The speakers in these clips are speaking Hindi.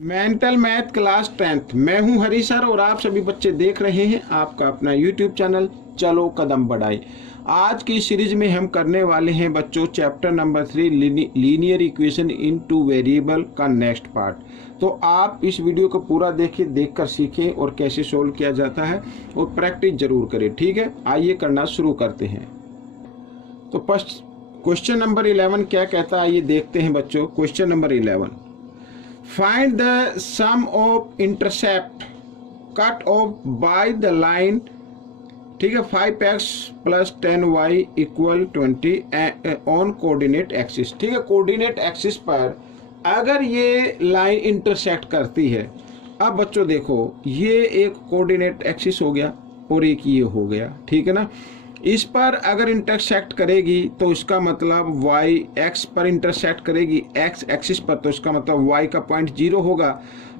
Mental math class 10th। मैं हूं हरी सर और आप सभी बच्चे देख रहे हैं आपका अपना यूट्यूब चैनल चलो कदम बढ़ाए। आज की सीरीज में हम करने वाले हैं बच्चों chapter number 3 linear equation in two variable का नेक्स्ट पार्ट। तो आप इस वीडियो को पूरा देखकर सीखें और कैसे सोल्व किया जाता है और प्रैक्टिस जरूर करें। ठीक है, आइए करना शुरू करते हैं। तो फर्स्ट क्वेश्चन नंबर 11 क्या कहता है, आइए देखते हैं बच्चों। Question number 11, find the sum of intercept cut off by the line, ठीक है, 5x plus 10y equal 20 on coordinate axis। ठीक है, कोऑर्डिनेट एक्सिस पर अगर ये लाइन इंटरसेक्ट करती है। अब बच्चों देखो, ये एक कोऑर्डिनेट एक्सिस हो गया और एक ये हो गया, ठीक है ना। इस पर अगर इंटरसेक्ट करेगी तो इसका मतलब y x पर इंटरसेक्ट करेगी x एक्सिस पर, तो इसका मतलब y का पॉइंट 0 होगा।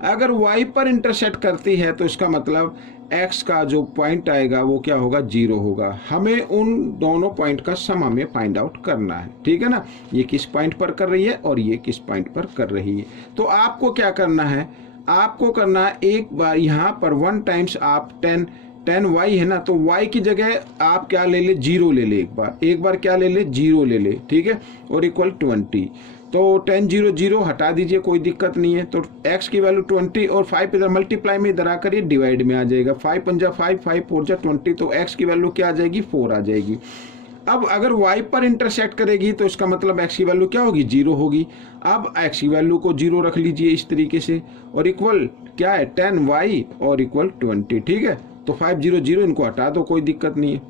अगर y पर इंटरसेक्ट करती है तो इसका मतलब x का जो पॉइंट आएगा वो क्या होगा, 0 होगा। हमें उन दोनों पॉइंट का सम हमें फाइंड आउट करना है, ठीक है ना। ये किस पॉइंट पर कर रही है और ये किस पॉइंट पर कर रही है। तो आपको क्या करना है, आपको करना है एक बार यहाँ पर 1 टाइम्स आप 10 y है ना, तो y की जगह आप क्या ले ले, 0 ले ले। एक बार क्या ले ले, 0 ले ले, ठीक है, और इक्वल 20। तो 10 0 0 हटा दीजिए, कोई दिक्कत नहीं है। तो x की वैल्यू 20 और 5 इधर मल्टीप्लाई में इधर आकर ये डिवाइड में आ जाएगा। 5 पंजा 5, 5 4 जा 20, तो x की वैल्यू क्या आ जाएगी, 4 आ जाएगी। अब अगर y पर इंटरसेक्ट करेगी तो इसका मतलब x की वैल्यू क्या होगी, 0 होगी। अब x की वैल्यू को 0 रख लीजिए इस तरीके से, और इक्वल क्या है 10y और इक्वल 20, ठीक है। तो 5 0 0 इनको हटा दो, कोई दिक्कत नहीं है।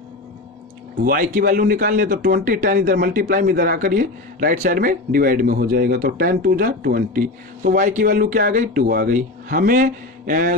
y की वैल्यू निकालनी है तो 20, 10 इधर मल्टीप्लाई में इधर आकर ये राइट साइड में डिवाइड में हो जाएगा। तो 10 2 जा 20, तो y की वैल्यू क्या आ गई, 2 आ गई। हमें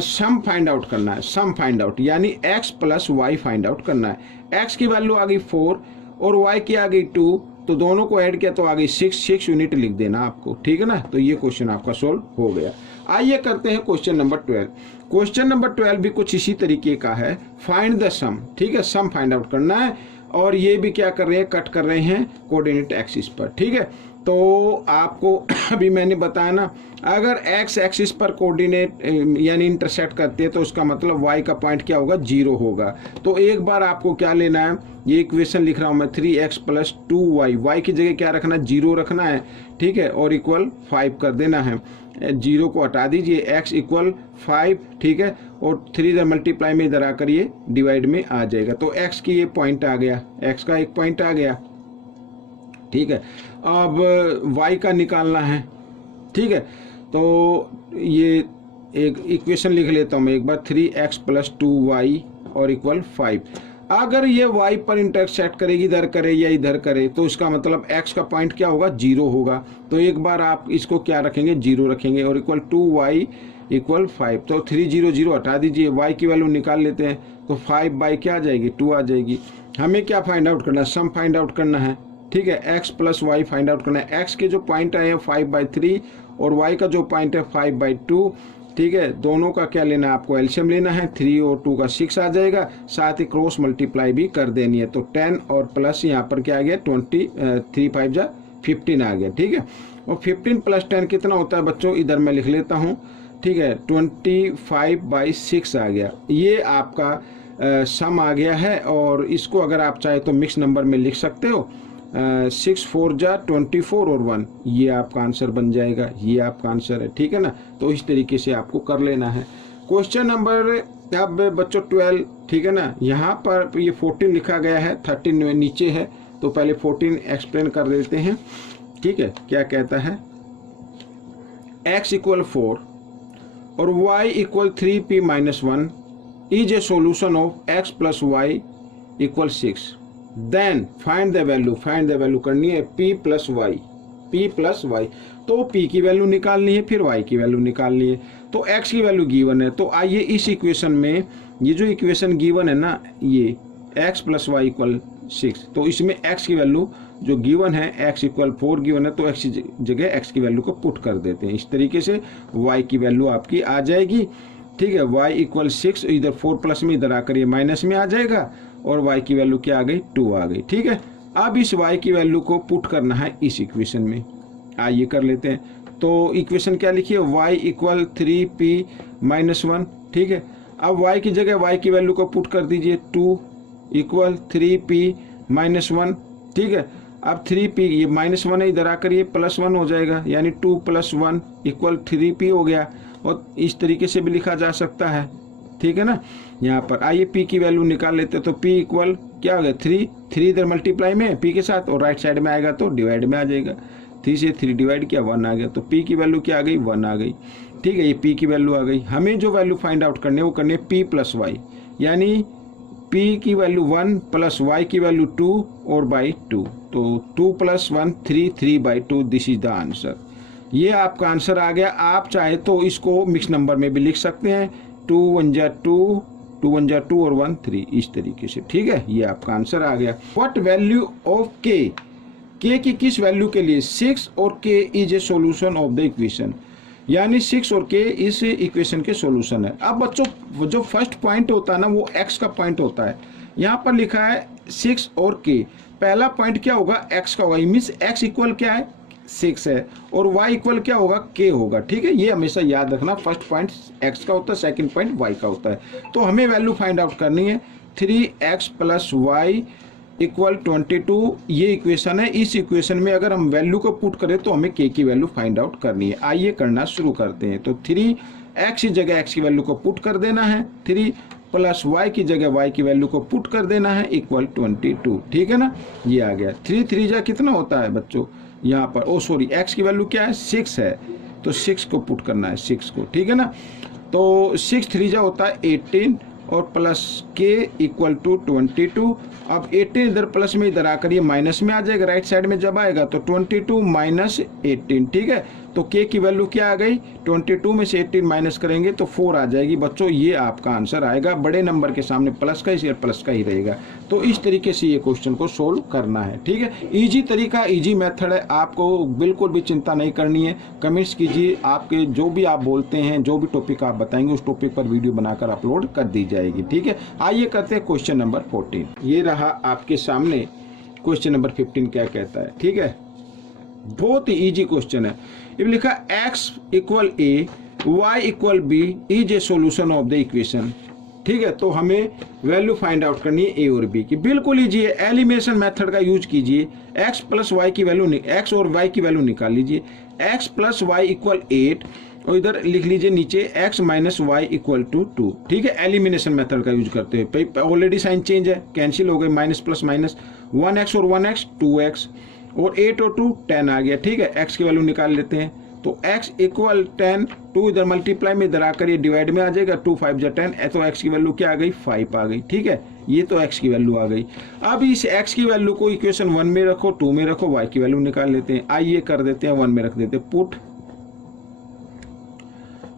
सम फाइंड आउट करना है, सम फाइंड आउट यानी x plus y find out करना है। x की वैल्यू आ गई 4 और y की आ गई 2, तो दोनों को ऐड किया तो आ गई 6 यूनिट लिख देना आपको, ठीक है ना। तो ये क्वेश्चन आपका सोल्व हो गया। आइए करते हैं क्वेश्चन नंबर 12। क्वेश्चन नंबर 12 भी कुछ इसी तरीके का है। फाइंड द सम, ठीक है, सम फाइंड आउट करना है। और ये भी क्या कर रहे हैं, कट कर रहे हैं कोऑर्डिनेट एक्सिस पर, ठीक है। तो आपको अभी मैंने बताया ना, अगर x एक्सिस पर कोऑर्डिनेट यानी इंटरसेक्ट करते हैं तो उसका मतलब y का पॉइंट क्या होगा, 0 होगा। तो एक बार आपको क्या लेना है, ये इक्वेशन लिख रहा हूं मैं, 3x प्लस 2y, y की जगह क्या रखना है, 0 रखना है, ठीक है, और इक्वल 5 कर देना है। 0 को हटा दीजिए, x इक्वल 5, ठीक है, और 3 इधर मल्टीप्लाई में इधर आकर ये डिवाइड में आ जाएगा। तो x की ये पॉइंट आ गया, x का एक पॉइंट आ गया, ठीक है। अब y का निकालना है, ठीक है। तो ये एक इक्वेशन लिख लेता हूँ मैं एक बार, 3x प्लस 2y और इक्वल 5। अगर ये y पर इंटरसेक्ट करेगी, इधर करे या इधर करे, तो इसका मतलब x का पॉइंट क्या होगा, 0 होगा। तो एक बार आप इसको क्या रखेंगे, 0 रखेंगे, और इक्वल 2y इक्वल 5। तो 3 0 0 हटा दीजिए, y की वैल्यू निकाल लेते हैं। तो 5 बाई क्या आ जाएगी, 2 आ जाएगी। हमें क्या फाइंड आउट करना है, सम फाइंड आउट करना है, ठीक है। x plus y find out करना है। x के जो पॉइंट आए हैं 5/3 और y का जो पॉइंट है 5/2, ठीक है। दोनों का क्या लेना है, आपको एलसीएम लेना है। 3 और 2 का 6 आ जाएगा, साथ ही क्रॉस मल्टीप्लाई भी कर देनी है। तो 10 और प्लस यहाँ पर क्या आ गया, 20, 3 5 जा 15 आ गया, ठीक है। और 15 प्लस 10 कितना होता है बच्चों, इधर मैं लिख लेता हूँ, ठीक है, 25/6 आ गया। ये आपका सम आ गया है। और इसको अगर आप चाहे तो मिक्स नंबर में लिख सकते हो, 6 4 जा 24 और 1, ये आपका आंसर बन जाएगा, ये आपका आंसर है, ठीक है ना। तो इस तरीके से आपको कर लेना है। क्वेश्चन नंबर अब बच्चों 12, ठीक है ना। यहाँ पर ये 14 लिखा गया है, 13 नीचे है, तो पहले 14 एक्सप्लेन कर देते हैं, ठीक है। क्या कहता है, x इक्वल 4 और y equal 3p minus 1 is a solution of x plus y equal 6। Then find the value, find the value करनी है p plus y, p plus y. तो p की वैल्यू निकालनी है, फिर y की वैल्यू निकालनी है। तो x की वैल्यू गिवन है, तो आइए इस इक्वेशन में, ये जो इक्वेशन गिवन है ना, ये x प्लस वाई इक्वल 6, तो इसमें x की वैल्यू जो गिवन है, x इक्वल 4 गिवन है, तो x की जगह x की वैल्यू को पुट कर देते हैं। इस तरीके से y की वैल्यू आपकी आ जाएगी, ठीक है। y इक्वल 6, इधर 4 प्लस में इधर आकर ये माइनस में आ जाएगा, और y की वैल्यू क्या आ गई, 2 आ गई, ठीक है। अब इस y की वैल्यू को पुट करना है इस इक्वेशन में, आइए कर लेते हैं। तो इक्वेशन क्या लिखिए, y इक्वल 3p माइनस 1, ठीक है। अब y की जगह y की वैल्यू को पुट कर दीजिए, 2 इक्वल 3p माइनस 1, ठीक है। अब 3p, ये माइनस 1 है, इधर आकर ये प्लस 1 हो जाएगा, यानी 2 + 1 इक्वल 3p हो गया। और इस तरीके से भी लिखा जा सकता है, ठीक है ना। यहाँ पर आइए p की वैल्यू निकाल लेते, तो p इक्वल क्या हो गया, 3 इधर मल्टीप्लाई में p के साथ, और राइट साइड में आएगा तो डिवाइड में आ जाएगा। 3 से 3 डिवाइड किया, 1 आ गया। तो p की वैल्यू क्या आ गई, 1 आ गई, ठीक है। ये p की वैल्यू आ गई। हमें जो वैल्यू फाइंड आउट करनी है वो करनी है p + y, यानी p की वैल्यू 1 + y की वैल्यू 2 और बाई 2। तो 2 + 1 3, 3/2, दिस इज द आंसर। ये आपका आंसर आ गया। आप चाहे तो इसको मिक्स नंबर में भी लिख सकते हैं, 2 1 जा 2, 2 1 जा 2 और 1 3, इस तरीके से, ठीक है। ये आपका आंसर आ गया। What value of k, k की किस वैल्यू के लिए 6 और k is a solution of the equation, यानी 6 और k इस इक्वेशन के सोल्यूशन है। अब बच्चों जो फर्स्ट पॉइंट होता है ना वो x का पॉइंट होता है। यहाँ पर लिखा है 6 और k, पहला पॉइंट क्या होगा, x का होगा, मीन्स x इक्वल क्या है, 6 है, और y इक्वल क्या होगा, k होगा, ठीक है। ये हमेशा याद रखना, फर्स्ट पॉइंट x का होता है, सेकंड पॉइंट y का होता है। तो हमें वैल्यू फाइंड आउट करनी है, 3x + y इक्वल 22, ये इक्वेशन है। इस इक्वेशन में अगर हम वैल्यू को पुट करें तो हमें k की वैल्यू फाइंड आउट करनी है। आइए करना शुरू करते हैं। तो 3x की जगह x की वैल्यू को पुट कर देना है, 3 + y की जगह y की वैल्यू को पुट कर देना है, इक्वल 22, ठीक है ना। ये आ गया। 3 3 जा कितना होता है बच्चों, यहाँ पर x की वैल्यू क्या है, 6 है, तो 6 को पुट करना है, 6 को, ठीक है ना। तो 6 3 जा होता है 18 और प्लस k इक्वल टू 22। अब 18 इधर प्लस में, इधर आकर ये माइनस में आ जाएगा, राइट साइड में जब आएगा तो 22 माइनस 18, ठीक है। तो k की वैल्यू क्या आ गई, 22 में से 18 माइनस करेंगे तो 4 आ जाएगी बच्चों। ये आपका आंसर आएगा, बड़े नंबर के सामने प्लस का, इसलिए प्लस का ही रहेगा। तो इस तरीके से ये क्वेश्चन को सोल्व करना है, ठीक है। इजी तरीका, इजी मेथड है, आपको बिल्कुल भी चिंता नहीं करनी है। कमेंट्स कीजिए, आपके जो भी आप बोलते हैं, जो भी टॉपिक आप बताएंगे उस टॉपिक पर वीडियो बनाकर अपलोड कर दी जाएगी, ठीक है। आइए करते हैं क्वेश्चन नंबर 14। ये रहा आपके सामने क्वेश्चन नंबर 15 क्या कहता है, ठीक है। बहुत ही इजी क्वेश्चन है। ये लिखा x equal a, y equal b is a solution of the equation, ठीक है। तो हमें वैल्यू फाइंड आउट करनी है a और b की। बिल्कुल इजी है, एलिमिनेशन मेथड का यूज कीजिए। x + y की वैल्यू, x और y की वैल्यू निकाल लीजिए। x + y इक्वल 8 और इधर लिख लीजिए नीचे x - y इक्वल टू 2, ठीक है। एलिमिनेशन मेथड का यूज करते हैं, ऑलरेडी साइन चेंज है, कैंसिल हो गए, माइनस प्लस माइनस, 1x और 1x 2x और 8 और 2 10 आ गया, ठीक है। x की वैल्यू निकाल लेते हैं। तो x इक्वल 10, 2 इधर मल्टीप्लाई में, इधर आकर ये डिवाइड में आ जाएगा, 2 5 जा 10, तो x की वैल्यू क्या आ गई, 5 आ गई, ठीक है। ये तो x की वैल्यू आ गई। अब इस x की वैल्यू को इक्वेशन 1 में रखो, 2 में रखो, y की वैल्यू निकाल लेते हैं। आइए कर देते हैं 1 में रख देते हैं, पुट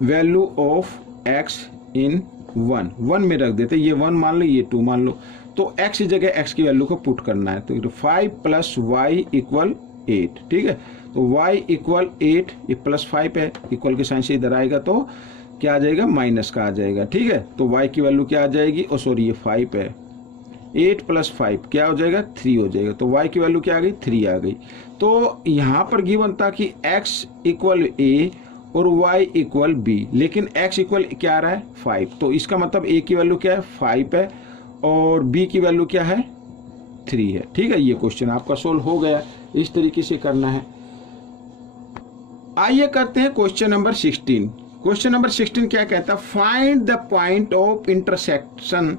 वैल्यू ऑफ x इन 1 में रख देते, ये 1 मान लो, ये 2 मान लो। तो x की जगह x की वैल्यू को पुट करना है, तो 5 + y इक्वल 8, ठीक है। तो y इक्वल 8, ये +5 है, इक्वल के साइन से इधर आएगा तो क्या आ जाएगा, माइनस का आ जाएगा, ठीक है। तो y की वैल्यू क्या आ जाएगी, सॉरी ये 5 है, 8 + 5 क्या हो जाएगा, 3 हो जाएगा। तो y की वैल्यू क्या आ गई, 3 आ गई। तो यहाँ पर गिवन था कि x इक्वल a और y इक्वल b, लेकिन x इक्वल क्या आ रहा है, 5। तो इसका मतलब a की वैल्यू क्या है, 5 है, और b की वैल्यू क्या है, 3 है, ठीक है। ये क्वेश्चन आपका सोल्व हो गया। इस तरीके से करना है। आइए करते हैं क्वेश्चन नंबर 16। क्वेश्चन नंबर 16 क्या कहता है, find the point of intersection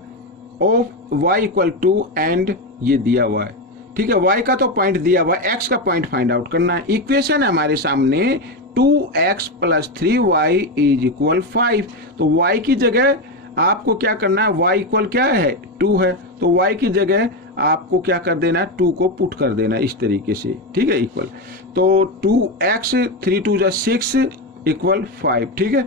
of y equal to and, ये दिया हुआ है, ठीक है। y का तो पॉइंट दिया हुआ है, x का पॉइंट फाइंड आउट करना है। इक्वेशन है हमारे सामने 2x + 3y इज इक्वल 5। तो y की जगह आपको क्या करना है, y इक्वल क्या है, 2 है, तो y की जगह आपको क्या कर देना है, 2 को पुट कर देना है, इस तरीके से, ठीक है, इक्वल। तो 2x 3 2 जा 6 इक्वल 5, ठीक है।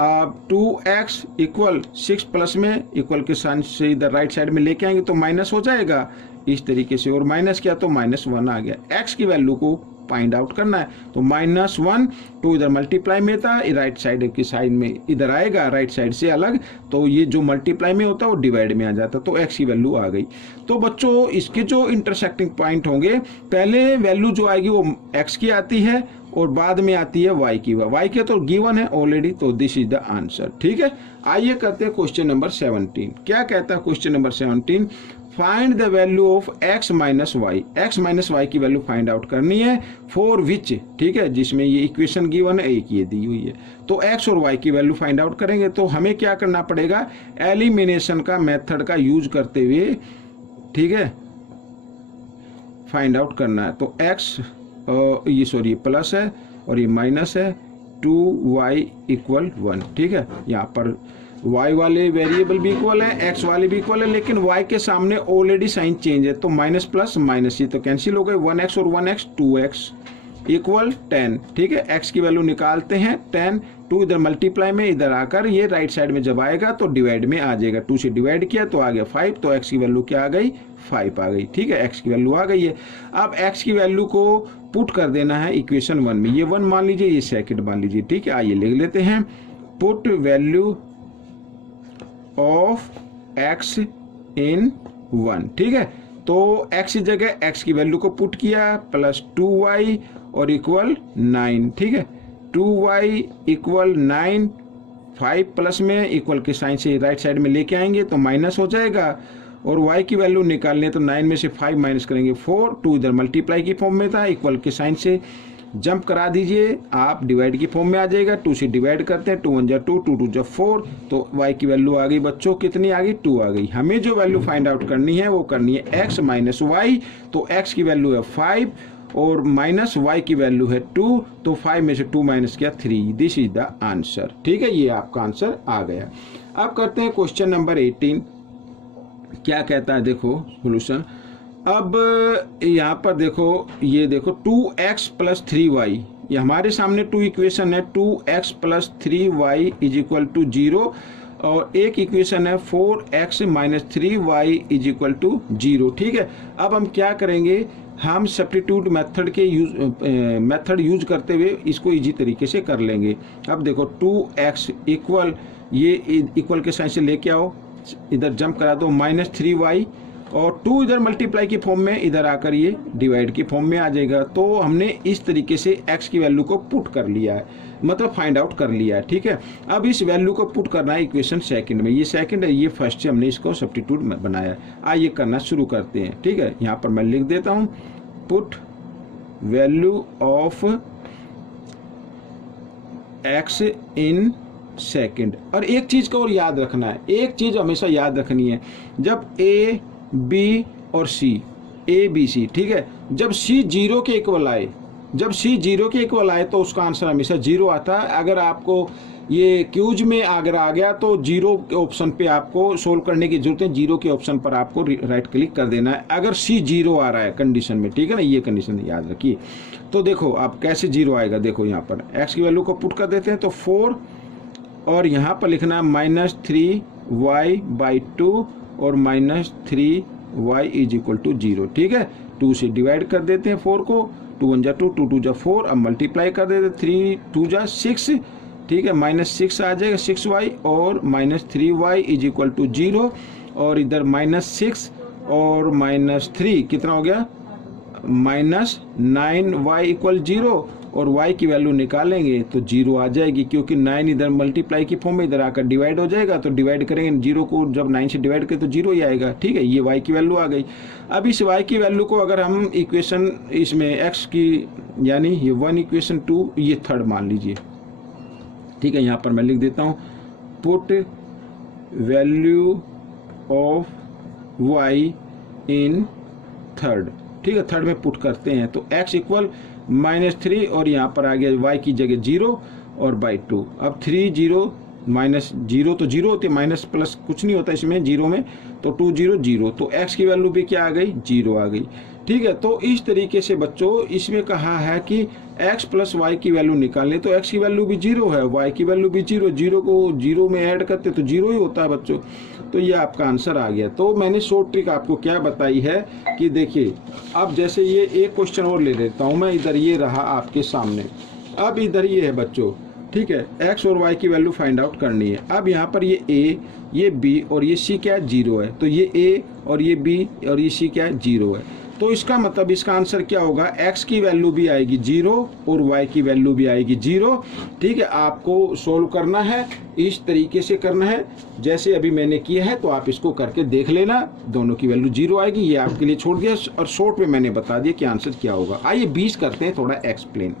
अब 2x इक्वल 6 प्लस में, इक्वल के साइन से इधर राइट साइड में लेके आएंगे तो माइनस हो जाएगा, इस तरीके से, और माइनस किया तो -1 आ गया। x की वैल्यू को फाइंड आउट करना है, तो -1, 2 इधर मल्टीप्लाई में था, राइट साइड की साइड में इधर आएगा, राइट साइड से अलग, तो ये जो मल्टीप्लाई में होता है वो डिवाइड में आ जाता, तो x की वैल्यू आ गई। तो बच्चों इसके जो इंटरसेक्टिंग पॉइंट होंगे, पहले वैल्यू जो आएगी वो x की आती है और बाद में आती है y की y के तो गिवन है ऑलरेडी, तो दिस इज द आंसर। ठीक है, आइए करते हैं क्वेश्चन नंबर 17। क्या कहता है question number 17? Find the value of x minus y, x minus y की वैल्यू फाइंड आउट करनी है फॉर विच, ठीक है, जिसमें ये इक्वेशन गिवन है, एक ये दी हुई है। तो x और y की वैल्यू फाइंड आउट करेंगे, तो हमें क्या करना पड़ेगा, एलिमिनेशन का मेथड का यूज करते हुए, ठीक है, फाइंड आउट करना है। तो x ये सॉरी प्लस है और ये माइनस है, 2y इक्वल 1। ठीक है, यहाँ पर y वाले वेरिएबल भी इक्वल है, x वाले भी इक्वल है, लेकिन y के सामने ऑलरेडी साइन चेंज है, तो माइनस प्लस माइनस ये तो कैंसिल हो गए, 1x और 1x 2x इक्वल 10। ठीक है, x की वैल्यू निकालते हैं 10, 2 इधर मल्टीप्लाई में, इधर आकर ये राइट साइड में जब आएगा तो डिवाइड में आ जाएगा, 2 से डिवाइड किया तो आ गया 5, तो x की वैल्यू क्या आ गई, 5 आ गई। ठीक है, x की वैल्यू आ गई है। अब x की वैल्यू को पुट कर देना है इक्वेशन 1 में, ये 1 मान लीजिए, ये सेकंड मान लीजिए। ठीक है, आइए लिख लेते हैं, पुट वैल्यू ऑफ x इन 1। ठीक है, तो x की जगह x की वैल्यू को पुट किया, प्लस 2y और इक्वल 9। ठीक है, 2y इक्वल 9, 5 प्लस में इक्वल के साइन से राइट साइड में लेके आएंगे तो माइनस हो जाएगा, और y की वैल्यू निकालने तो 9 में से 5 माइनस करेंगे 4, 2 इधर मल्टीप्लाई की फॉर्म में था, इक्वल के साइन से जंप करा दीजिए, आप डिवाइड की फॉर्म में आ जाएगा, 2 से डिवाइड करते हैं, 2 1 जा 2, 2 2 जा 4, तो y की वैल्यू आ गई बच्चों, कितनी आ गई, 2 आ गई। हमें जो वैल्यू फाइंड आउट करनी है वो करनी है x माइनस वाई, तो x की वैल्यू है 5 और माइनस y की वैल्यू है 2, तो 5 में से 2 माइनस किया 3, दिस इज द आंसर। ठीक है, ये आपका आंसर आ गया। अब करते हैं क्वेश्चन नंबर 18। क्या कहता है, देखो सोल्यूशन। अब यहाँ पर देखो, ये देखो 2x प्लस 3y, ये हमारे सामने 2 इक्वेशन है, 2x plus 3y is equal to 0, और एक इक्वेशन है 4x minus 3y is equal to 0। ठीक है, अब हम क्या करेंगे, हम सब्स्टिट्यूट मेथड के यूज करते हुए इसको इजी तरीके से कर लेंगे। अब देखो 2x इक्वल, ये इक्वल के साइन से लेके आओ, इधर जंप करा दो, माइनस 3y, और 2 इधर मल्टीप्लाई की फॉर्म में, इधर आकर ये डिवाइड की फॉर्म में आ जाएगा। तो हमने इस तरीके से x की वैल्यू को पुट कर लिया है, मतलब फाइंड आउट कर लिया है। ठीक है, अब इस वैल्यू को पुट करना है इक्वेशन सेकंड में, ये सेकंड है, ये फर्स्ट से हमने इसको सब्स्टिट्यूट बनाया है। आइए करना शुरू करते हैं। ठीक है, यहाँ पर मैं लिख देता हूँ, put value of x in second. और एक चीज को और याद रखना है, एक चीज हमेशा याद रखनी है, जब a b और c, a b c, ठीक है, जब c 0 के इक्वल आए, जब c 0 के इक्वल आए तो उसका आंसर हमेशा 0 आता है। अगर आपको ये क्यूज में अगर आ गया तो 0 के ऑप्शन पे आपको सोल्व करने की जरूरत है, 0 के ऑप्शन पर आपको राइट क्लिक कर देना है अगर c 0 आ रहा है कंडीशन में। ठीक है ना, ये कंडीशन याद रखिए। तो देखो अब कैसे 0 आएगा, देखो यहाँ पर x की वैल्यू को पुट कर देते हैं, तो 4 और यहाँ पर लिखना है माइनस 3y बाई 2 और minus 3y is equal to 0। ठीक है, 2 से डिवाइड कर देते हैं 4 को, 2 1 जा 2, 2 2 जा 4, अब मल्टीप्लाई कर देते हैं, 3 2 जा 6। ठीक है, माइनस 6 आ जाएगा, 6y और minus 3y is equal to 0, और इधर माइनस 6 और माइनस 3 कितना हो गया, माइनस 9y इक्वल 0, और y की वैल्यू निकालेंगे तो 0 आ जाएगी, क्योंकि 9 इधर मल्टीप्लाई की फॉर्म में, इधर आकर डिवाइड हो जाएगा, तो डिवाइड करेंगे 0 को, जब 9 से डिवाइड करें तो 0 ही आएगा। ठीक है, ये y की वैल्यू आ गई। अब इस y की वैल्यू को अगर हम इक्वेशन इसमें x की, यानी ये 1 इक्वेशन 2, ये थर्ड मान लीजिए। ठीक है, यहाँ पर मैं लिख देता हूँ, put value of y in third. ठीक है, थर्ड में पुट करते हैं, तो x इक्वल -3 और यहाँ पर आ गया y की जगह 0 और बाई 2। अब 3 0 माइनस 0 तो 0 होती है, माइनस प्लस कुछ नहीं होता इसमें 0 में, तो 2 0 0, तो x की वैल्यू भी क्या आ गई, 0 आ गई। ठीक है, तो इस तरीके से बच्चों इसमें कहा है कि x प्लस वाई की वैल्यू निकालनी, तो x की वैल्यू भी 0 है, y की वैल्यू भी 0, 0 को 0 में ऐड करते तो 0 ही होता है बच्चों। तो ये आपका आंसर आ गया। तो मैंने शॉर्ट ट्रिक आपको क्या बताई है कि देखिए, अब जैसे ये एक क्वेश्चन और ले लेता हूँ मैं, इधर ये रहा आपके सामने, अब इधर ये है बच्चों। ठीक है, x और y की वैल्यू फाइंड आउट करनी है। अब यहाँ पर ये a, ये b और ये c क्या है, 0 है, तो ये a और ये b और ये c क्या है, 0 है। तो इसका मतलब इसका आंसर क्या होगा, x की वैल्यू भी आएगी 0 और y की वैल्यू भी आएगी 0। ठीक है, आपको सोल्व करना है, इस तरीके से करना है जैसे अभी मैंने किया है। तो आप इसको करके देख लेना, दोनों की वैल्यू 0 आएगी। ये आपके लिए छोड़ दिया और शॉर्ट में मैंने बता दिया कि आंसर क्या होगा। आइए 20 करते हैं थोड़ा एक्सप्लेन।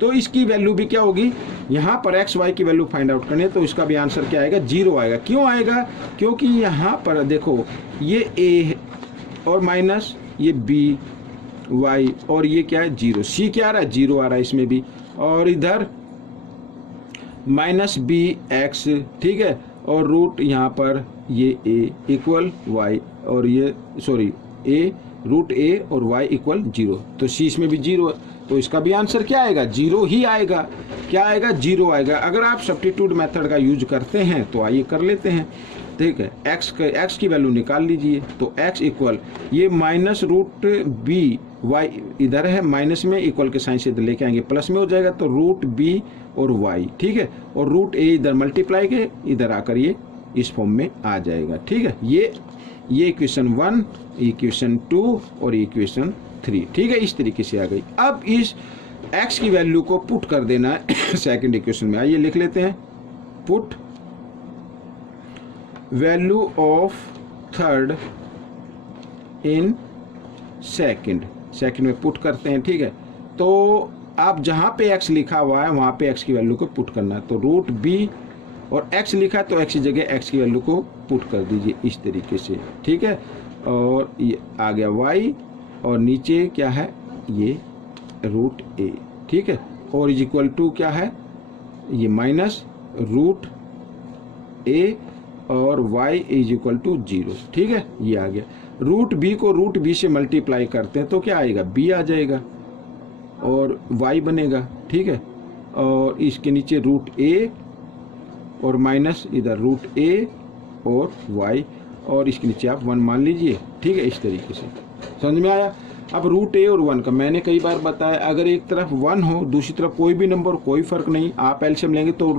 तो इसकी वैल्यू भी क्या होगी, यहाँ पर एक्स वाई की वैल्यू फाइंड आउट करनी है, तो इसका भी आंसर क्या आएगा, 0 आएगा। क्यों आएगा, क्योंकि यहाँ पर देखो ये a और माइनस ये b y और ये क्या है 0, c क्या आ रहा है 0 आ रहा है इसमें भी, और इधर माइनस बी एक्स, ठीक है, और रूट यहाँ पर ये a इक्वल y और ये सॉरी a रूट a और y इक्वल 0, तो c इसमें भी 0 है, तो इसका भी आंसर क्या आएगा, 0 ही आएगा। क्या आएगा, 0 आएगा। अगर आप सब्स्टिट्यूट मेथड का यूज करते हैं तो आइए कर लेते हैं। ठीक है, x की वैल्यू निकाल लीजिए, तो x इक्वल ये माइनस रूट बी वाई इधर है माइनस में, इक्वल के साइन से इधर लेके आएंगे प्लस में हो जाएगा, तो रूट बी और y, ठीक है, और रूट a इधर मल्टीप्लाई के इधर आकर ये इस फॉर्म में आ जाएगा। ठीक है, ये इक्वेशन 1, इक्वेशन 2 और इक्वेशन 3। ठीक है, इस तरीके से आ गई। अब इस x की वैल्यू को पुट कर देना है सेकंड इक्वेशन में। आइए लिख लेते हैं, put value of third in second में पुट करते हैं। ठीक है, तो आप जहां पे x लिखा हुआ है वहां पे x की वैल्यू को पुट करना है, तो रूट b और x लिखा है तो x की जगह x की वैल्यू को पुट कर दीजिए इस तरीके से। ठीक है, और ये आ गया y और नीचे क्या है ये रूट a। ठीक है, और इज इक्वल टू क्या है ये माइनस रूट a और y इज इक्वल टू 0। ठीक है, ये आ गया। रूट b को रूट b से मल्टीप्लाई करते हैं तो क्या आएगा, b आ जाएगा और y बनेगा। ठीक है, और इसके नीचे रूट a और माइनस इधर रूट a और y, और इसके नीचे आप 1 मान लीजिए। ठीक है, इस तरीके से समझ में आया। अब रूट a और 1 का मैंने कई बार बताया, अगर एक तरफ 1 हो दूसरी तरफ कोई भी नंबर, कोई फर्क नहीं, आप एलसीएम लेंगे तो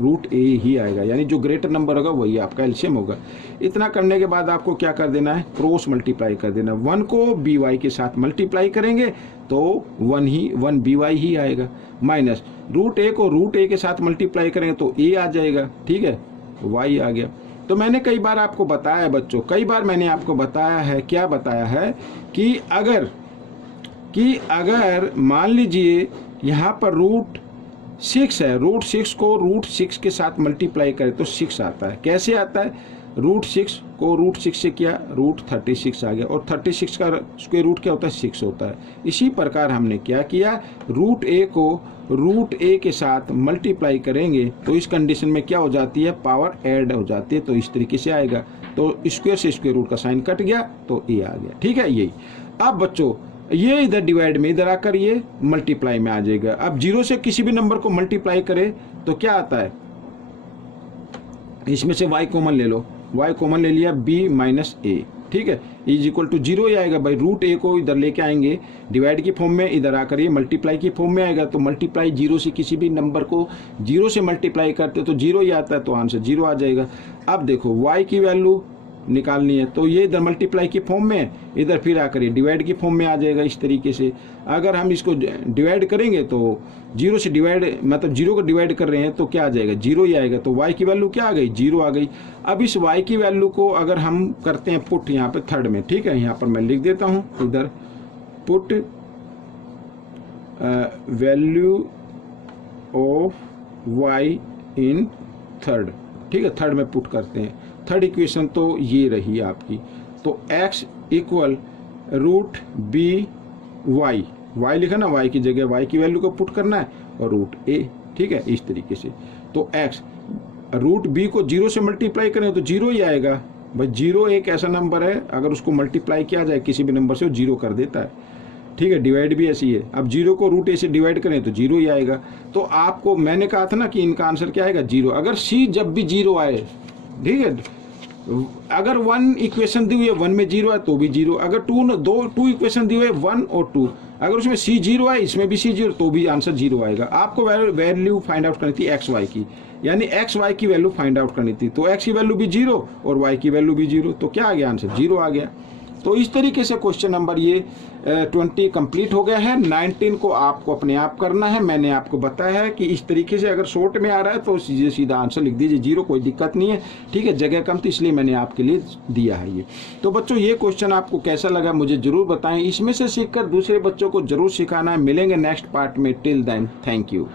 रूट a ही आएगा, यानी जो ग्रेटर नंबर होगा वही आपका एलसीएम होगा। इतना करने के बाद आपको क्या कर देना है, क्रॉस मल्टीप्लाई कर देना। 1 को by के साथ मल्टीप्लाई करेंगे तो 1 by ही आएगा, माइनस रूट a को रूट a के साथ मल्टीप्लाई करेंगे तो a आ जाएगा। ठीक है, y आ गया। तो मैंने कई बार आपको बताया है बच्चों, कई बार मैंने आपको बताया है, क्या बताया है कि अगर मान लीजिए यहाँ पर रूट 6 है, रूट 6 को रूट 6 के साथ मल्टीप्लाई करें तो 6 आता है। कैसे आता है, रूट 6 को रूट 6 से किया, रूट 36 आ गया, और 36 का स्क्वायर रूट क्या होता है, 6 होता है। इसी प्रकार हमने क्या किया, रूट a को रूट a के साथ मल्टीप्लाई करेंगे तो इस कंडीशन में क्या हो जाती है, पावर ऐड हो जाती है, तो इस तरीके से आएगा। तो स्क्वायर से स्क्वायर रूट का साइन कट गया तो a आ गया। ठीक है, यही। अब बच्चों ये इधर डिवाइड में इधर आकर ये मल्टीप्लाई में आ जाएगा। अब 0 से किसी भी नंबर को मल्टीप्लाई करे तो क्या आता है, इसमें से y कॉमन ले लो, y कॉमन ले लिया, b माइनस a। ठीक है, इज इक्वल टू 0 ही आएगा भाई। रूट a को इधर लेके आएंगे डिवाइड की फॉर्म में, इधर आकर ये मल्टीप्लाई की फॉर्म में आएगा, तो मल्टीप्लाई 0 से किसी भी नंबर को 0 से मल्टीप्लाई करते तो 0 ही आता है, तो आंसर 0 आ जाएगा। अब देखो y की वैल्यू निकालनी है तो ये इधर मल्टीप्लाई की फॉर्म में, इधर फिर आकर ये डिवाइड की फॉर्म में आ जाएगा इस तरीके से। अगर हम इसको डिवाइड करेंगे तो 0 से डिवाइड मतलब 0 को डिवाइड कर रहे हैं तो क्या आ जाएगा, 0 ही आएगा, तो y की वैल्यू क्या आ गई, 0 आ गई। अब इस y की वैल्यू को अगर हम करते हैं पुट यहाँ पे थर्ड में, ठीक है, यहाँ पर मैं लिख देता हूँ इधर put value of y in third. ठीक है, थर्ड में पुट करते हैं। थर्ड इक्वेशन तो ये रही आपकी, तो x equal root b y, y लिखा ना, y की जगह y की वैल्यू को पुट करना है और रूट a। ठीक है, इस तरीके से। तो x रूट b को 0 से मल्टीप्लाई करें तो 0 ही आएगा भाई। 0 एक ऐसा नंबर है अगर उसको मल्टीप्लाई किया जाए किसी भी नंबर से वो 0 कर देता है। ठीक है, डिवाइड भी ऐसी है। अब 0 को रूट a से डिवाइड करें तो 0 ही आएगा। तो आपको मैंने कहा था ना कि इनका आंसर क्या आएगा, 0। अगर c जब भी 0 आए, ठीक है, अगर 1 इक्वेशन दी हुई है 1 में 0 है तो भी 0, अगर 2 इक्वेशन दी हुई है 1 और 2, अगर उसमें c 0 है इसमें भी c 0 तो भी आंसर 0 आएगा। आपको वैल्यू फाइंड आउट करनी थी एक्स वाई की, यानी एक्स वाई की वैल्यू फाइंड आउट करनी थी, तो x की वैल्यू भी 0 और y की वैल्यू भी 0, तो क्या आ गया आंसर, 0 आ गया। तो इस तरीके से क्वेश्चन नंबर ये 20 कंप्लीट हो गया है। 19 को आपको अपने आप करना है। मैंने आपको बताया है कि इस तरीके से अगर शॉर्ट में आ रहा है तो सीधा आंसर लिख दीजिए 0, कोई दिक्कत नहीं है, ठीक है। जगह कम थी इसलिए मैंने आपके लिए दिया है ये। तो बच्चों ये क्वेश्चन आपको कैसा लगा मुझे जरूर बताएं। इसमें से सीखकर दूसरे बच्चों को जरूर सिखाना है। मिलेंगे नेक्स्ट पार्ट में। Till then, thank you.